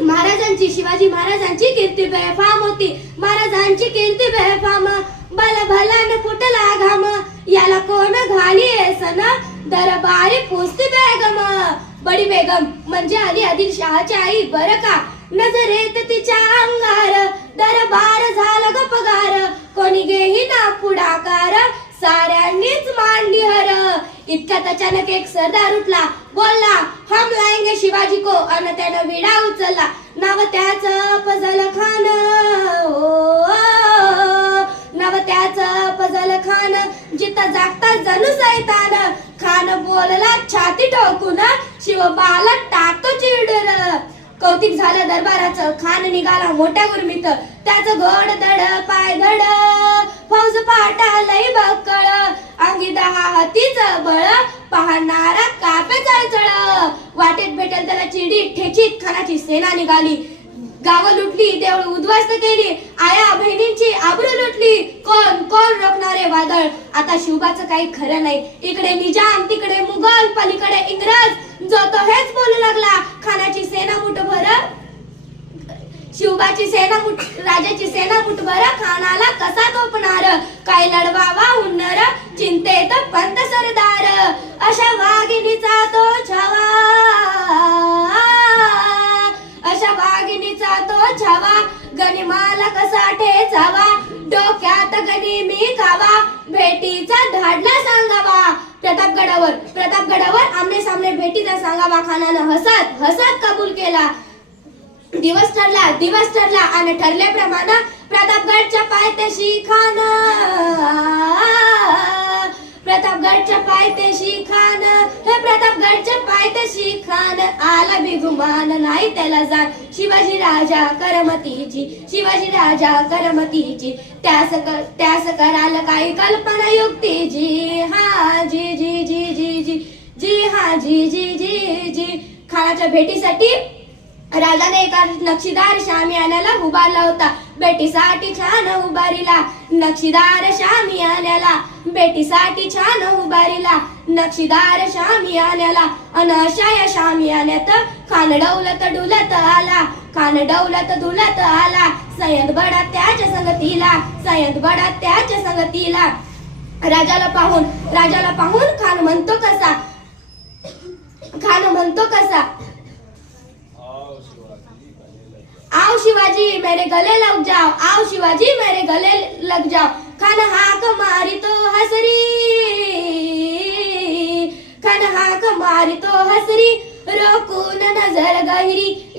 महाराजांची शिवाजी महाराजांची कीर्ती बेफाम होती, महाराजांची कीर्ती बेफाम. बल भलन फुटला घाम, याला कोण घाली सन, दरबारी पुसती बेगम. बडी बेगम म्हणजे अली आदिलशहाची आई बर का. नजरेत तिच्या अंगार, दरबार झाला ग पगार. कोणी घेही ना पुढाकार, साऱ्यांनीच मांडली हर. इतक्यात अचानक एक सरदार उठला, बोलला हम लाएंगे शिवाजी को. अन त्यानं विडा उचलला, नाव त्याचं फजल खान. नाव त्याचं फजल खान. जिथं जागता जणू सैतान. खान बोलला छाती ठोकून, शिवबाला टाकतो चिडून. कौतिक झालं दरबाराचं, खान निघाला मोठ्या गुरमीत. त्याचं घोड धड पाय धड, फौज पाटा लई बक्कळ. अंगी 10 हातीचं बळ, पाहणारा कापे चळचळ. वाटेत भेटेल त्याला चिडी ठेचीत खानाची सेना निघाली. गावं लुटली, देवळ उद्ध्वस्त केली, आया बहिणींची आबरू लुटली. कोण कोण रोखणारे वादळ. आता शिवबाचं काही खरं नाही. इकडे निजाम, तिकडे मुघल, पलीकडे इंग्रज. जो तो हेच बोलू लागला, खानाची सेना मुठभर, शिवबाची सेना राजाची सेना मुठभर. खानाला कसा तोपणार, काय लढवावा हुन्नर, चिंतेत पंत सरदार. अशा वाघिणीचा तो छावा, अशा वाघिणीचा तो छावा. गनिमाला कसा ठेचावा, डोक्यात गनिमी खावा. भेटीचा धाडला सांगावा. प्रतापगडावर आमने सामने भेटीचा सांगावा. खानानं हसत हसत कबूल केला. दिवस ठरला आणि ठरल्याप्रमाणे प्रतापगडच्या पायथ्याशी खान, प्रतापगडच्या पायथ्याशी खान, हे प्रतापगडच्या पायथ्याशी खान. आला बिगुमान नाही त्याला जाण, शिवाजी राजा करमतीची, शिवाजी राजा करमतीची. त्यास कराल काही कल्पना युक्तीची. हा जी जी जी जी जी जी हा जी जी जी जी. खानाच्या भेटीसाठी राजाने एका नक्षीदार शामियान्याला उभारला होता. भेटीसाठी छान उभारीला नक्षीदार शामियान्याला. भेटीसाठी छान उभारीला नक्षीदार शामियान्याला. अन अशा या शामियान्यात खान डौलत डुलत आला, खान डौलत डुलत आला. सय्यद बडा त्याच्या संगतीला, सय्यद बडा त्याच्या संगतीला. राजाला पाहून खान म्हणतो कसा, खान म्हणतो कसा, आओ शिवाजी मेरे गले लग जाओ, आओ शिवाजी मेरे गले लग जाओ. खान हाक मारी तो हसरी, खान हाक मारी तो हसरी. रोकून नजर गहिरी,